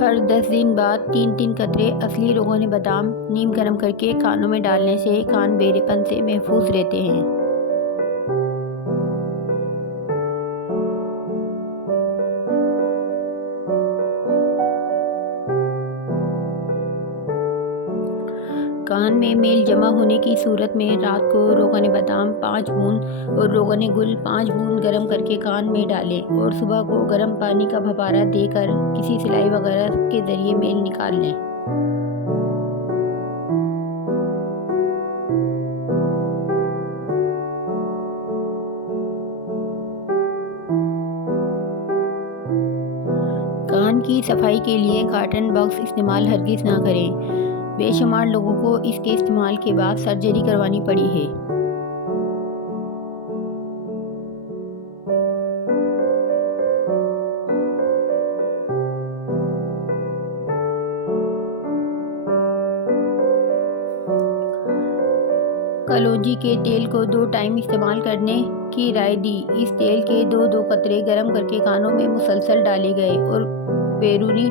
हर 10 दिन बाद 3-3 कतरे असली रोग़न बादाम नीम गर्म करके कानों में डालने से कान बहरेपन से महफूज रहते हैं। कान में मेल जमा होने की सूरत में रात को रोग़न बादाम 5 बूंद और रोग़न गुल 5 बूंद गर्म करके कान में डालें और सुबह को गर्म पानी का फव्वारा देकर किसी सिलाई वगैरह के ज़रिए मेल निकाल लें। कान की सफाई के लिए कॉटन बॉक्स इस्तेमाल हरगिज़ ना करें। बेशुमार लोगों को इसके इस्तेमाल के बाद सर्जरी करवानी पड़ी है। कलौंजी के तेल को 2 टाइम इस्तेमाल करने की राय दी। इस तेल के 2-2 कतरे गर्म करके कानों में मुसलसल डाले गए और बैरूनी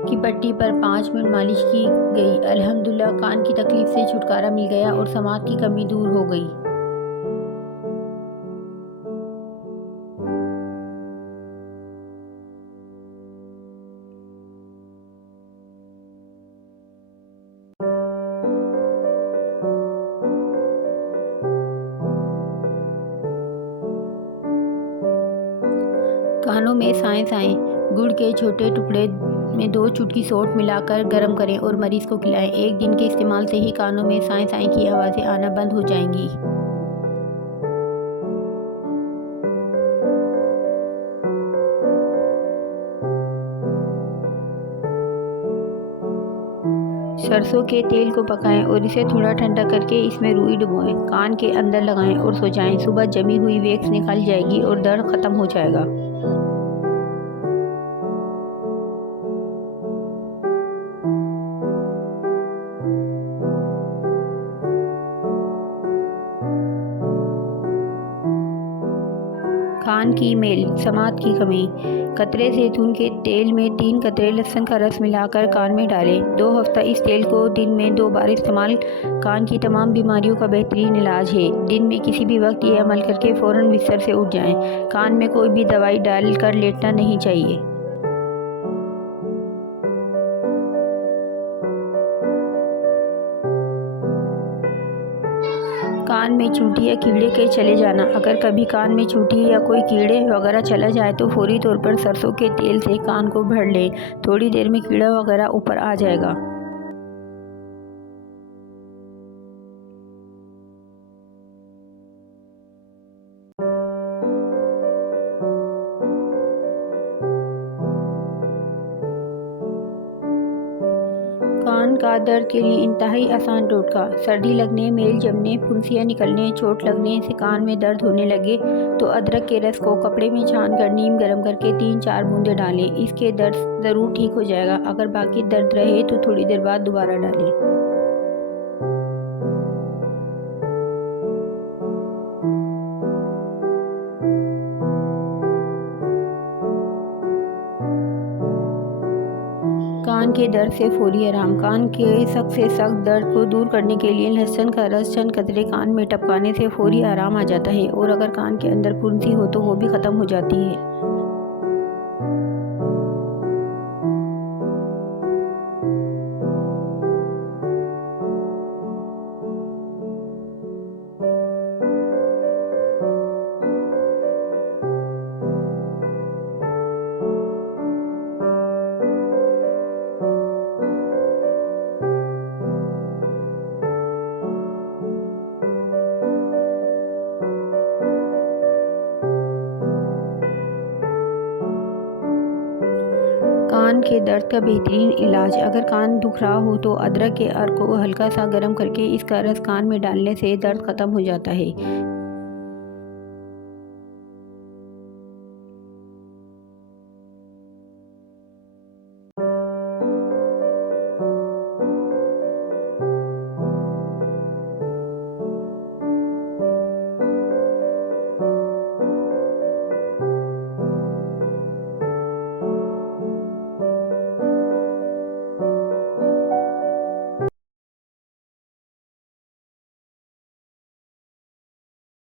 की पट्टी पर 5 मिनट मालिश की गई। अल्हम्दुलिल्लाह कान की तकलीफ से छुटकारा मिल गया और समात की कमी दूर हो गई। कानों में साएं गुड़ के छोटे टुकड़े में 2 चुटकी सौंठ मिलाकर गर्म करें और मरीज़ को खिलाएं। 1 दिन के इस्तेमाल से ही कानों में साएं की आवाज़ें आना बंद हो जाएंगी। सरसों के तेल को पकाएं और इसे थोड़ा ठंडा करके इसमें रुई डुबोएं, कान के अंदर लगाएं और सो जाएं। सुबह जमी हुई वैक्स निकल जाएगी और दर्द ख़त्म हो जाएगा। कान की मेल समात की कमी। कतरे जैतून के तेल में 3 कतरे लहसुन का रस मिलाकर कान में डालें। 2 हफ्ता इस तेल को दिन में 2 बार इस्तेमाल कान की तमाम बीमारियों का बेहतरीन इलाज है। दिन में किसी भी वक्त ये अमल करके फ़ौरन बिस्तर से उठ जाएं। कान में कोई भी दवाई डाल कर लेटना नहीं चाहिए। कान में चूंटी या कीड़े के चले जाना। अगर कभी कान में चूंटी या कोई कीड़े वगैरह चला जाए तो फौरी तौर पर सरसों के तेल से कान को भर लें। थोड़ी देर में कीड़ा वगैरह ऊपर आ जाएगा। कान का दर्द के लिए इंतहाई आसान टोटका। सर्दी लगने, मेल जमने, फुंसियाँ निकलने, चोट लगने से कान में दर्द होने लगे तो अदरक के रस को कपड़े में छानकर नीम गर्म करके 3-4 बूंदें डालें। इसके दर्द ज़रूर ठीक हो जाएगा। अगर बाकी दर्द रहे तो थोड़ी देर बाद दोबारा डालें। कान के दर्द से फौरी आराम। कान के सख्त से सख्त दर्द को दूर करने के लिए लहसुन का रस चंद कतरे कान में टपकाने से फौरी आराम आ जाता है और अगर कान के अंदर फुंसी हो तो वो भी ख़त्म हो जाती है। कान के दर्द का बेहतरीन इलाज। अगर कान दुख रहा हो तो अदरक के अर्क को हल्का सा गर्म करके इसका रस कान में डालने से दर्द ख़त्म हो जाता है।